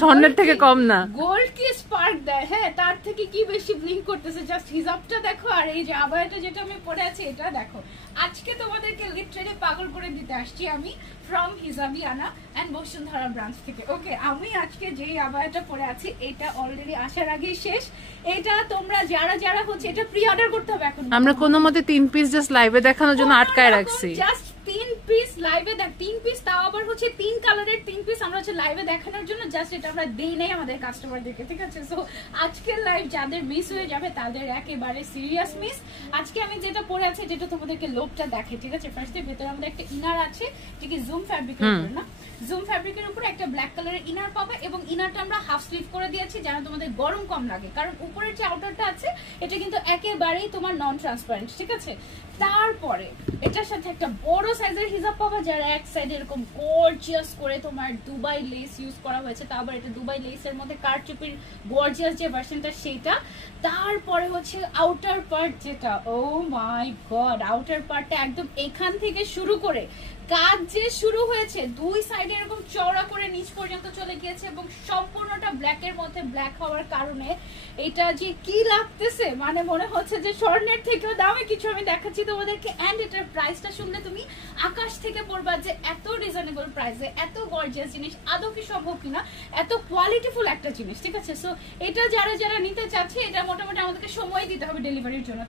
স্বর্ণের থেকে কম না, গোল্ড কি স্পার্ক দেয়, হ্যাঁ তার থেকে কি বেশি ব্লিঙ্ক করতেছে। জাস্ট হিজাবটা দেখো আর এই যে আবায়াটা যেটা আমি পরে আছি এটা দেখো। আজকে তোমাদেরকে লিটারালি পাগল করে দিতে আসছি আমি ফ্রম হিজাবিয়ানা এন্ড বসুন্ধরা ব্রাঞ্চ থেকে। ওকে, আমি আজকে যেই আবায়াটা পরে আছি এটা অলরেডি আসার আগেই শেষ। এটা তোমরা যারা যারা হচ্ছে এটা প্রি অর্ডার করতে হবে এখন। আমরা কোনো মতে 3 পিস জাস্ট লাইভে দেখানোর জন্য আটকায় রাখছি। জাস্ট 3 পিস লাইভে দেখ, 3 পিস তাও আবার হচ্ছে 3 কালারের 3 পিস আমরা হচ্ছে লাইভে দেখানোর জন্য জাস্ট এটা আমরা দেই নাই আমাদের কাস্টমারদেরকে, ঠিক আছে? সো আজকের লাইভ যাদের মিস হয়ে যাবে তাদের একেবারে সিরিয়াস মিস। আজকে আমি যেটা পরে আছি যেটা তোমাদেরকে লোকটা দেখে, ঠিক আছে? ফার্স্টে ভিতরে আমাদের একটা ইনার আছে, ঠিক আছে? জুম ফ্যাব্রিকের উপর না, জুম ফ্যাব্রিকের উপরে একটা ব্ল্যাক কালারের ইনার পাবে এবং ইনারটা আমরা হাফ স্লিভ করে দিয়েছি যেন তোমাদের গরম কম লাগে, কারণ উপরের যে আউটারটা আছে এটা কিন্তু একেবারেই তোমার নন ট্রান্সপারেন্ট, ঠিক আছে? তারপরে এটার সাথে একটা বড় সাইজের হিজাব পাবা যার এক সাইডে এরকম গর্জিয়াস করে তোমার দুবাই লেস ইউজ করা হয়েছে, তারপর এটা দুবাই লেসের মধ্যে কারচুপির গর্জিয়াস যে ভার্সনটা সেটা। তারপরে হচ্ছে আউটার পার্ট যেটা, ও মাই গড, আউটার পার্টটা একদম এখান থেকে শুরু করে কাজ যে শুরু হয়েছে দুই সাইডে এরকম চওড়া করে নিচ পর্যন্ত চলে গিয়েছে এবং সম্পূর্ণটা ব্ল্যাকের মধ্যে ব্ল্যাক হওয়ার কারণে এটা যে কি লাগতেছে মানে মনে হচ্ছে যে স্বর্ণের থেকেও দামি কিছু আমি দেখাচ্ছি তোমাদেরকে। এন্ড এটার প্রাইসটা শুনলে তুমি আকাশ থেকে পড়বা যে এত রিজনেবল প্রাইসে এত গর্জিয়াস জিনিস আদৌ কি সম্ভব কিনা, এত কোয়ালিটিফুল একটা জিনিস, ঠিক আছে? সো এটা যারা যারা নিতে চাচ্ছে এটা মোটামুটি আমাদেরকে সময় দিতে হবে ডেলিভারির জন্য।